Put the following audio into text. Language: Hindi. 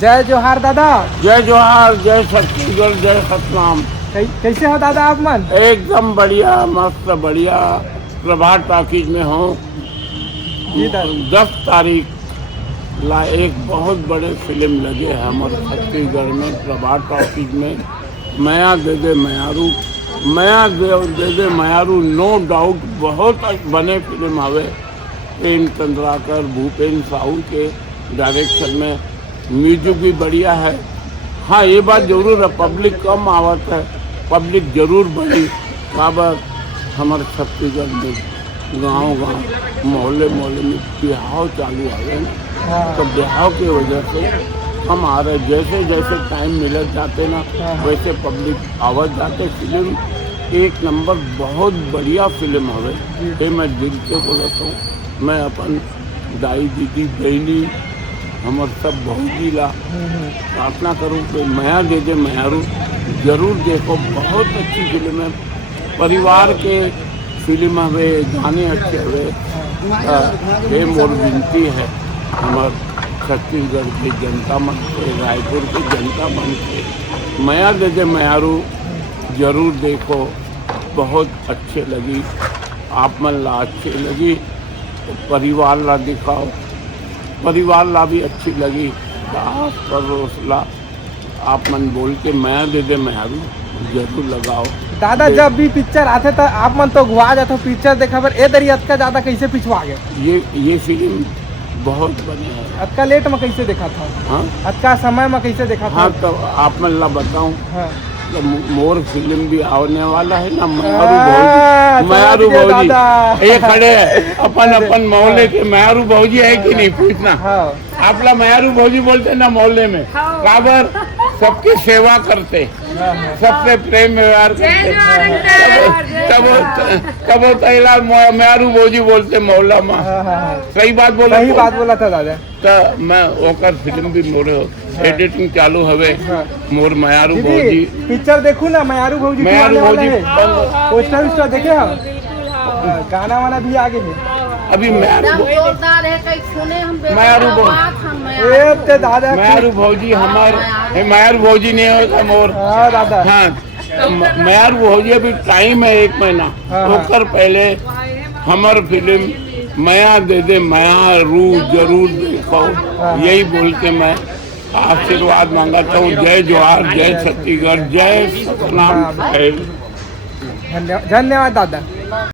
जय जोहार दादा। जय जोहार, जय छत्तीसगढ़, जय सतनाम। कैसे हो दादा आप मन? एकदम बढ़िया, मस्त बढ़िया। प्रभात टॉकीज में हूँ। जी दादा। 10 तारीख ला एक बहुत बड़े फिल्म लगे हैं हमारे छत्तीसगढ़ में प्रभात टॉकीज में। मया दे दे मयारू, मया दे दे मयारू, नो डाउट बहुत बने फिल्म हवे। प्रेम चंद्राकर, भूपेन साहू के डायरेक्शन में, म्यूजिक भी बढ़िया है। हाँ, ये बात जरूर है, पब्लिक कम आवत है, पब्लिक जरूर बढ़ी। काबर हमारे छत्तीसगढ़ में गांव मोहल्ले में बिहाव चालू आ गए ना, तो बिहाव की वजह से हम आ रहे। जैसे जैसे टाइम मिलत जाते ना वैसे पब्लिक आवत जाते। फिल्म एक नंबर बहुत बढ़िया फिल्म हवे। ये मैं दिल से बोलता हूँ। मैं अपन दाई दीदी बहनी हमार सब बहुजी ला प्रार्थना करूँ कि मया दे दे मयारू जरूर देखो। बहुत अच्छी फिल्म है, परिवार के फिल्म हवे, गाने अच्छे हवे। ये मोर विनती है हमार छत्तीसगढ़ के जनता मन के, रायपुर के जनता मन के, मया दे दे मयारू जरूर देखो। बहुत अच्छे लगी, आप मन ला अच्छी लगी तो परिवार ला दिखाओ, परिवार ला भी अच्छी लगी। आप परोसला आप मन बोल के मया दे दे मयारू जरूर लगाओ। दादा जब भी पिक्चर आते तो आप मन तो घुआ जाते पिक्चर देखा पर ए दरी अतका ज्यादा कैसे पिछवा गए? ये फिल्म बहुत बढ़िया है। अतका लेट में कैसे देखा था? हाँ, अतका समय में कैसे देखा था? हाँ, तो आप मन ला बताऊं। हाँ। तो मोर फिल्म भी आने वाला है ना, मयारू भौजी ये खड़े हैं अपन मोहल्ले के। मयारू भौजी है कि नहीं पूछना। आप ला मयारू भौजी बोलते ना मोहल्ले में। काबर सबकी सेवा करते, सबसे प्रेम व्यवहार करते, तब तैला मयारू भौजी बोलते मोहल्ला में। सही बात बोला? सही बात बोला था दादा। तो मैं ओकर फिल्म भी मोर एडिटिंग चालू हवे। मोर मयारू भौजी पिक्चर देखू ना, मयारू भौजी पोस्टर उस्टर देखे हम, गाना वाना भी आगे है। अभी मयारू भौजी हमार मयारू भौजी नहीं होता मोर। दादा हाँ, मयारू भौजी अभी टाइम है 1 महीना होकर पहले हमार फिल्म मया दे दे मयारू जरूर देखो। यही बोल के मैं आशीर्वाद मांगता हूँ। जय जोहार, जय छत्तीसगढ़, जय सतनाम। धन्यवाद दादा।